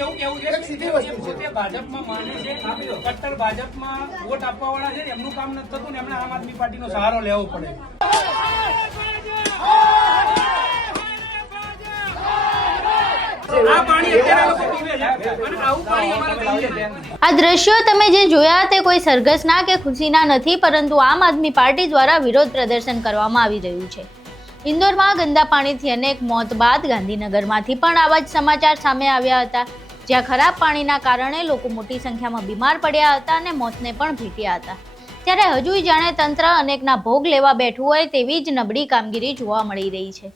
એવું કેવું છે પોતે ભાજપમાં માને છે, કટ્ટર ભાજપમાં વોટ આપવા વાળા છે, એમનું કામ નથી થતું ને એમને આમ આદમી પાર્ટીનો સહારો લેવો પડે. આ દ્રશ્યો તમે જે જોયા તે કોઈ સરઘસના કે ખુશીના નથી, પરંતુ આમ આદમી પાર્ટી દ્વારા વિરોધ પ્રદર્શન કરવામાં આવી રહ્યું છે. ઇન્દોરમાં ગંદા પાણીથી અનેક મોત બાદ ગાંધીનગરમાંથી પણ આવા જ સમાચાર સામે આવ્યા હતા, જ્યાં ખરાબ પાણીના કારણે લોકો મોટી સંખ્યામાં બીમાર પડ્યા હતા અને મોતને પણ ભેટ્યા હતા. ત્યારે હજુ જાણે તંત્ર અનેકના ભોગ લેવા બેઠું હોય તેવી જ નબળી કામગીરી જોવા મળી રહી છે.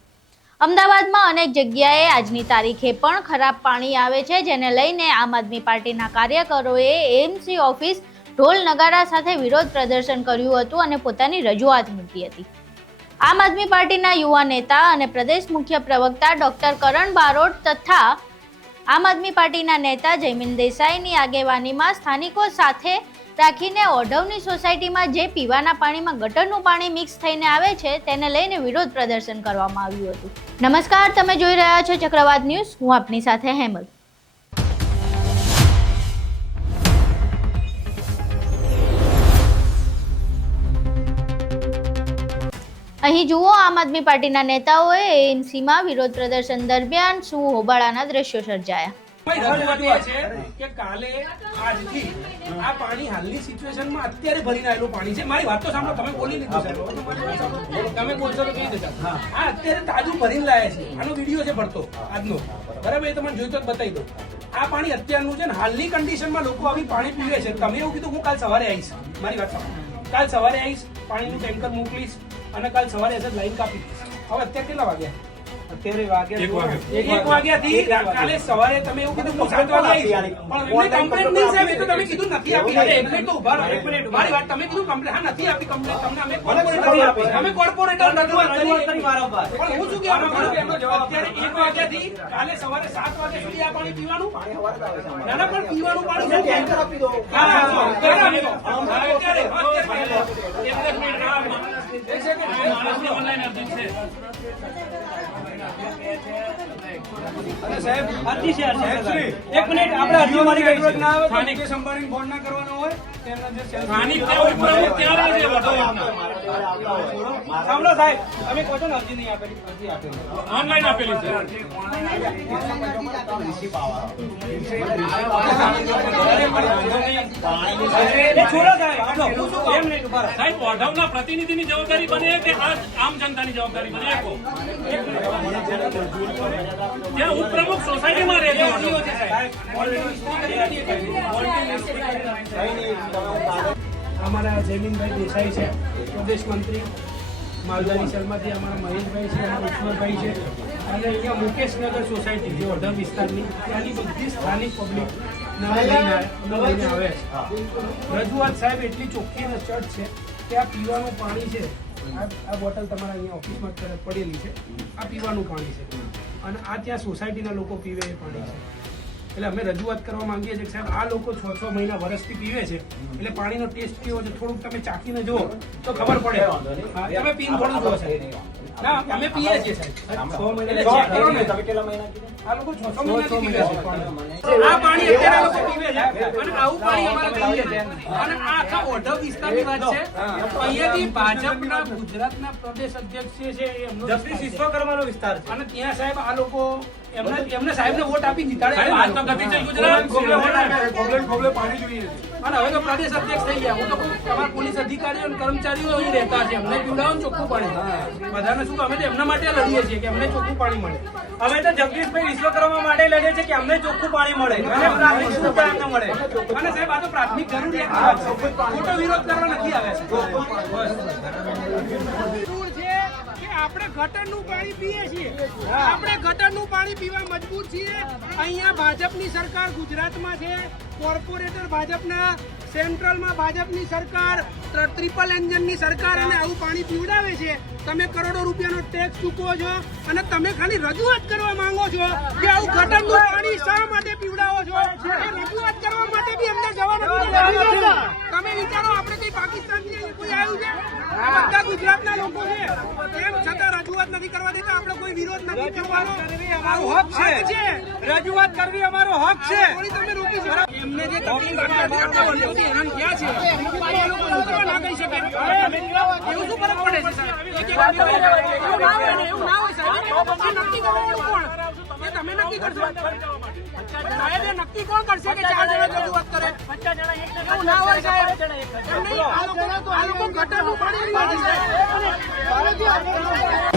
અમદાવાદમાં અનેક જગ્યાએ આજની તારીખે પણ ખરાબ પાણી આવે છે, જેને લઈને આમ આદમી પાર્ટીના કાર્યકરોએ એએમસી ઓફિસ ઢોલ નગારા સાથે વિરોધ પ્રદર્શન કર્યું હતું અને પોતાની રજૂઆત મૂકી હતી. આમ આદમી પાર્ટીના યુવા નેતા અને પ્રદેશ મુખ્ય પ્રવક્તા ડોક્ટર કરણ બારોટ તથા આમ આદમી પાર્ટીના નેતા જયમીન દેસાઈની આગેવાનીમાં સ્થાનિકો સાથે રાખીને ઓઢવની સોસાયટીમાં જે પીવાના પાણીમાં ગટરનું પાણી મિક્સ થઈને આવે છે તેને લઈને વિરોધ પ્રદર્શન કરવામાં આવ્યું હતું. નમસ્કાર, તમે જોઈ રહ્યા છો ચક્રવાત ન્યૂઝ. હું આપની સાથે હેમલ. અહીં જુઓ આમ આદમી પાર્ટીના નેતાઓએ એએમસીમાં વિરોધ પ્રદર્શન દરમિયાન શું હોબાળાના દ્રશ્યો સર્જાયા. કે કાલે આજથી આ પાણી હાલની સિચ્યુએશનમાં અત્યારે ભરીને આવેલું પાણી છે. મારી વાત તો સાંભળો, તમે બોલી લીધું સાહેબ, તમે બોલશો તો કહી દેતા. આ અત્યારે તાજું ભરીને લાયા છે. આનો વિડીયો છે ભરતો આજનો, બરાબર? એ તમને જોઈતો જ બતાવી દો. આ પાણી અત્યારનું છે ને, હાલની કન્ડિશનમાં લોકો આવી પાણી પીવે છે. તમે એવું કીધું હું કાલ સવારે આવીશ, મારી વાત સાંભળો, કાલ સવારે આવીશ, પાણીનું ટેન્કર મોકલીશ અને કાલ સવારે હશે લાઈન કાપી દઈશ. હવે અત્યારે કેટલા વાગ્યા? અત્યારે એક વાગ્યાથી કાલે સવારે તમે એવું કીધું હું 7 વાગે આવીશ, પણ એમને કમ્પ્લેન નહીં સાહેબ, એ તો તમે કીધું નથી આપી. એક મિનિટ તો ઉભા રહો, એક મિનિટ. મારી વાત, તમે કીધું કમ્પ્લેન, હા નથી આપી કમ્પ્લેન, તમને અમે કોર્પોરેટર આપી, અમે કોર્પોરેટર રજૂઆત કરી વારંવાર. પણ હું શું કહેવા માંગુ છું, અત્યારે 1 વાગ્યાથી કાલે સવારે 7 વાગ્યા સુધી આ પાણી પીવાનું, ના ના પણ પીવાનું પાણી છે, ટેન્કર આપી દો. સાહેબ એક મિનિટ, આપણે અરજીઓની જરૂરત ના આવે, સ્થાનિક સંભાળીને ફોન ના કરવાનો હોય. સાંભળો સાહેબ, અમે કહો છો ને અરજી નહીં આપેલી, અરજી આપેલી ઓનલાઈન આપેલી છે. સાહેબ, ઓઢવના પ્રતિનિધિની જવાબદારી બને કે આમ જનતાની જવાબદારી બને? ત્યાં ઉપપ્રમુખ સોસાયટીમાં રહે છે. અમારા જયમીનભાઈ દેસાઈ છે, પ્રદેશ મંત્રી માલધારી સેલમાંથી. અમારા મહેશભાઈ છે, અમારા ઉસ્માનભાઈ છે, અને અહીંયા મુકેશનગર સોસાયટી જે ઓઢવ વિસ્તારની, ત્યાંની બધી સ્થાનિક પબ્લિક લઈને આવે છે. રજૂઆત સાહેબ એટલી ચોખ્ખી અને ચટ છે કે આ પીવાનું પાણી છે, આ બોટલ તમારા અહીંયા ઓફિસમાં પડેલી છે, આ પીવાનું પાણી છે અને આ ત્યાં સોસાયટીના લોકો પીવે એ પાણી છે. એટલે અમે રજૂઆત કરવા માંગીએ છીએ કે સાહેબ આ લોકો 6 મહિના વર્ષથી પીવે છે, એટલે પાણીનો ટેસ્ટ કેવો છે થોડુંક તમે ચાખીને જુઓ તો ખબર પડે. તમે પીને થોડું જુઓ સાહેબ. ના અમે પીએ છીએ સાહેબ, 6 મહિના. આ લોકો 6 મહિનાથી પીવે છે. આ પાણી અત્યારે લોકો પીવે છે અને આવું પાણી અમારે પીએ છે. અને આ આખા ઓઢવ વિસ્તારની વાત છે. અહીંયાથી ભાજપના ગુજરાતના પ્રદેશ અધ્યક્ષ છે, એમનો વિશ્વકર્માનો વિસ્તાર છે, અને ત્યાં સાહેબ આ લોકો એમને સાહેબને વોટ આપી જીતાડે. પાણી જોઈએ અને હવે તો પ્રદેશ અધ્યક્ષ થઈ ગયા. હું તો તમારા પોલીસ અધિકારીઓ અને કર્મચારીઓ અહીં રહેતા છે, એમને પીવડાવો ચોખ્ખું પાણી. બધાને શું, અમે તો એમના માટે લડીએ છીએ કે અમને ચોખ્ખું પાણી મળે. અમે તો જગદીશભાઈ વિશ્વકર્મા માટે લડે છે કે અમને ચોખ્ખું પાણી મળે અને પ્રાથમિક સુવિધા અમને મળે. અને સાહેબ આ તો પ્રાથમિક જરૂરિયાત છે, ખોટો વિરોધ કરવા નથી આવ્યા છે. આપણે ગટરનું પાણી પીએ છીએ, આપણે ગટરનું પાણી પીવા મજબૂર છીએ. અહીંયા ભાજપની સરકાર ગુજરાતમાં છે, કોર્પોરેટર ભાજપના, સેન્ટ્રલમાં ભાજપની સરકાર, ટ્રિપલ એન્જિનની સરકાર, અને આવું પાણી પીવડાવે છે. તમે કરોડો રૂપિયાનો ટેક્સ ચૂકવો છો અને તમે ખાલી રજૂઆત કરવા માંગો છો કે આવું ગટરનું પાણી શા માટે પીવડાવો છો. એ રજૂઆત કરવા માટે બી અમને જવાનું તમે વિચારો, આપણે કઈ પાકિસ્તાનથી કોઈ આવ્યું છે? બધા ગુજરાતના લોકો છે, એમ છતાં રજૂઆત નથી નથી કરવા દેતા આપણે કોઈ વિરોધ નથી કરવાનો. અમારો હક છે. રજૂઆત કરવી અમારો હક છે. થોડી તમે રોકી શકો. એમને જે તકલીફ હતી આટલા વર્ષોથી હેરાન થયા છે એ લોકો કરવા ના કહી શકે. એવું શું ફરક પડે છે સાહેબ? એવું ના હોય ને, એવું ના હોય સાહેબ. એ નક્કી કરવાનું કોણ? એ તમે નક્કી કરશો. સાહેબ એ નક્કી કોણ કરશે કે 4 જણા રજૂઆત કરે? એવું ના હોય સાહેબ. એમ નહીં, આ લોકો ગટરનું પાણી પીવા છે સાહેબ.